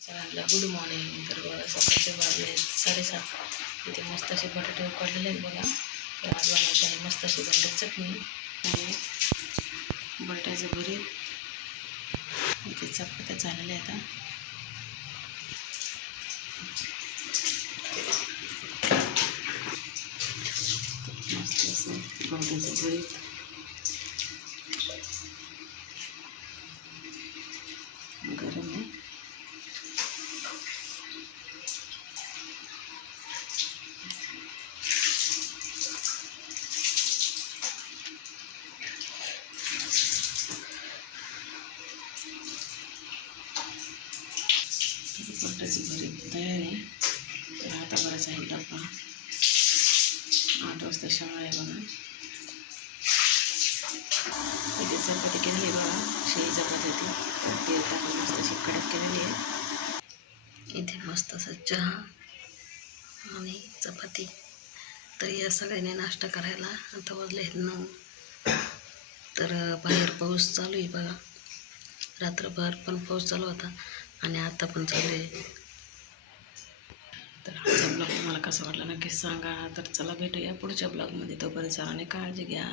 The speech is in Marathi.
सगळ्यांना गुड मॉर्निंग. तर बघा सकाळचे वाजले 7:30. इथे मस्त असे बटाटे उकडलेले आहेत बघा. तर आज बनवायचे आहे मस्त अशी बटाटे चटणी आणि बटाट्याचं भरीत. इथे चपात्या झालेल्या आहेत. मस्त असं बटाट्याचं भरीत. गरम आहे. बटाट्याची भरीत तयार आहे. तर आता बराच आहे डब्बा. 8 वाजता शाळा आहे बघा. इथे चपाती केलेली आहे बघा. शेळी चपाती होती. तर तेल टाकून मस्त अशी कडक केलेली आहे. इथे मस्त असं चहा आणि चपाती. तर या सगळ्यांनी नाश्ता करायला आता वाजले आहेत 9. तर बाहेर पाऊस चालू आहे बघा. रात्रभर पण पाऊस चालू होता आणि आता पण चालू आहे. तर आजचा ब्लॉग तुम्हाला कसा वाटला नक्की सांगा. तर चला भेटूया पुढच्या ब्लॉगमध्ये. तोपर्यंत सर्वांनी काळजी घ्या.